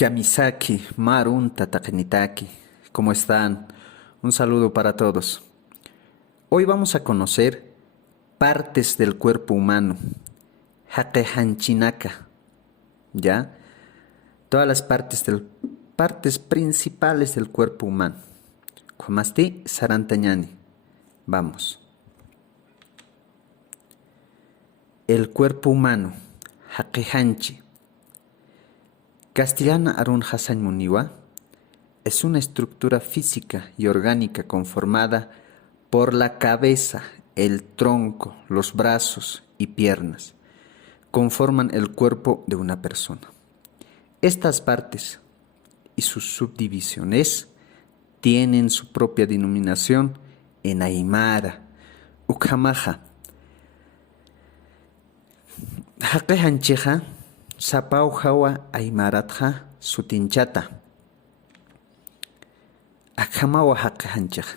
Yamisaki, Marun, Tatakenitaki. ¿Cómo están? Un saludo para todos. Hoy vamos a conocer partes del cuerpo humano. Hakehanchinaka. ¿Ya? Todas las partes principales del cuerpo humano. Kwamasti Sarantañani. Vamos. El cuerpo humano. Hakehanchi. Castellana Arun Hassan Muniwa es una estructura física y orgánica conformada por la cabeza, el tronco, los brazos y piernas. Conforman el cuerpo de una persona. Estas partes y sus subdivisiones tienen su propia denominación en Aymara, Ukhamaja, Hakehancheja, Sapaujawa Aymaratja Sutinchata. Akamawa Hakehancheja.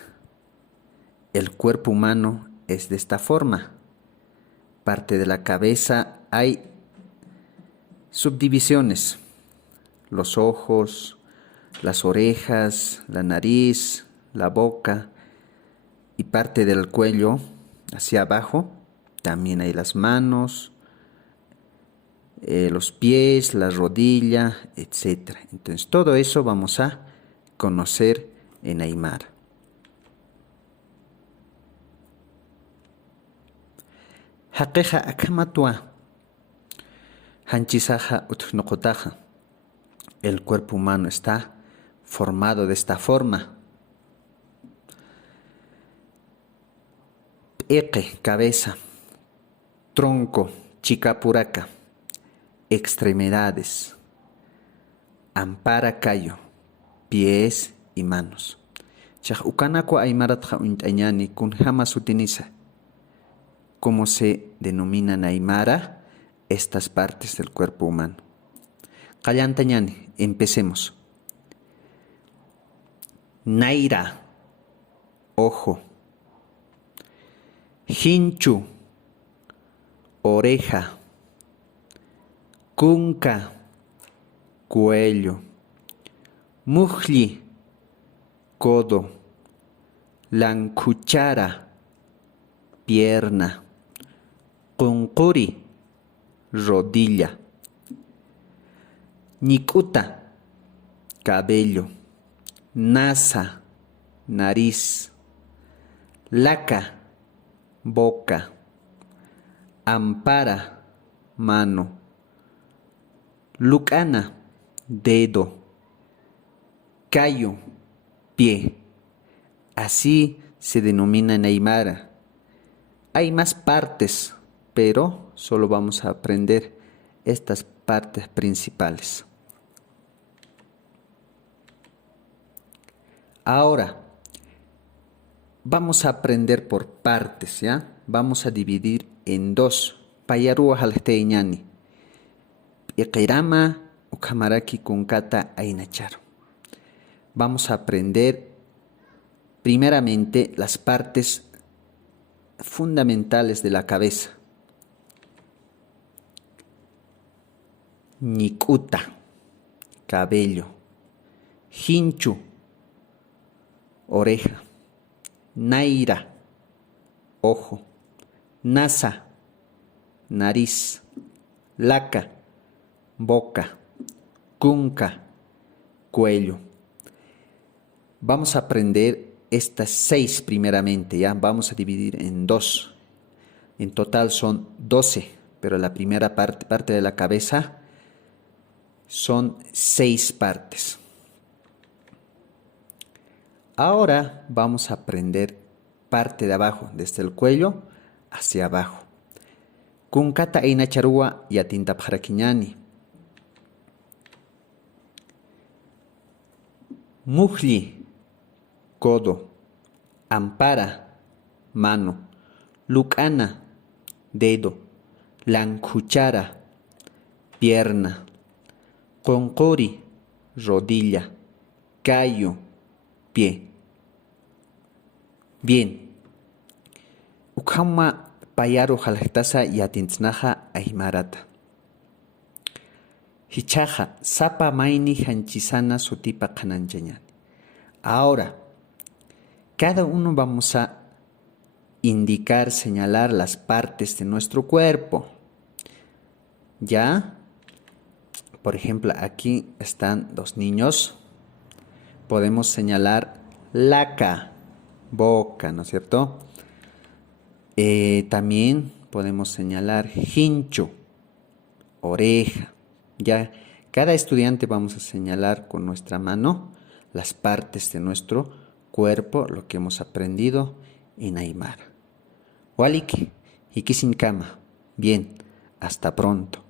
El cuerpo humano es de esta forma. Parte de la cabeza hay subdivisiones. Los ojos, las orejas, la nariz, la boca y parte del cuello hacia abajo. También hay las manos, los pies, la rodilla, etc. Entonces todo eso vamos a conocer en Aymara. Hakeja akamatua, hanchisaja utnokotaja. El cuerpo humano está formado de esta forma. Eque, cabeza. Tronco, chicapuraca. Extremidades. Ampara, callo. Pies y manos. Chaj ukanako aymaratja untañani kun jamás utiliza. ¿Cómo se denominan Aymara estas partes del cuerpo humano? Callantañani, empecemos. Naira, ojo. Hinchu, oreja. Kunka, cuello. Mujli, codo. Lancuchara, pierna. Kunquri, rodilla. Nikuta, cabello. Nasa, nariz. Laca, boca. Ampara, mano. Lucana, dedo. Callo, pie. Así se denomina en Aymara. Hay más partes, pero solo vamos a aprender estas partes principales. Ahora, vamos a aprender por partes, ¿ya? Vamos a dividir en dos. Payarua halteñani. Iqirama ukamaraki kunkata ainacharo. Vamos a aprender primeramente las partes fundamentales de la cabeza. Nikuta, cabello. Hinchu, oreja. Naira, ojo. Nasa, nariz. Laca, boca. Kunka, cuello. Vamos a aprender estas 6 primeramente, ¿ya? Vamos a dividir en 2. En total son 12, pero la primera parte de la cabeza son 6 partes. Ahora vamos a aprender parte de abajo, desde el cuello hacia abajo. Kunkata einacharua yatinta pjarakiñani. Mujli, codo. Ampara, mano. Lucana, dedo. Lancuchara, pierna. Conqori, rodilla. Callo, pie. Bien. Ukama payaro jalhtasa yatintsnaja aymarata. Hichaja, sapa maini hanchisana sutipa kananchañani. Ahora, cada uno vamos a indicar, señalar las partes de nuestro cuerpo. ¿Ya? Por ejemplo, aquí están dos niños. Podemos señalar laca, boca, ¿no es cierto? También podemos señalar hincho, oreja. Ya, cada estudiante vamos a señalar con nuestra mano las partes de nuestro cuerpo, lo que hemos aprendido en Aymara. Waliki, sin cama. Bien, hasta pronto.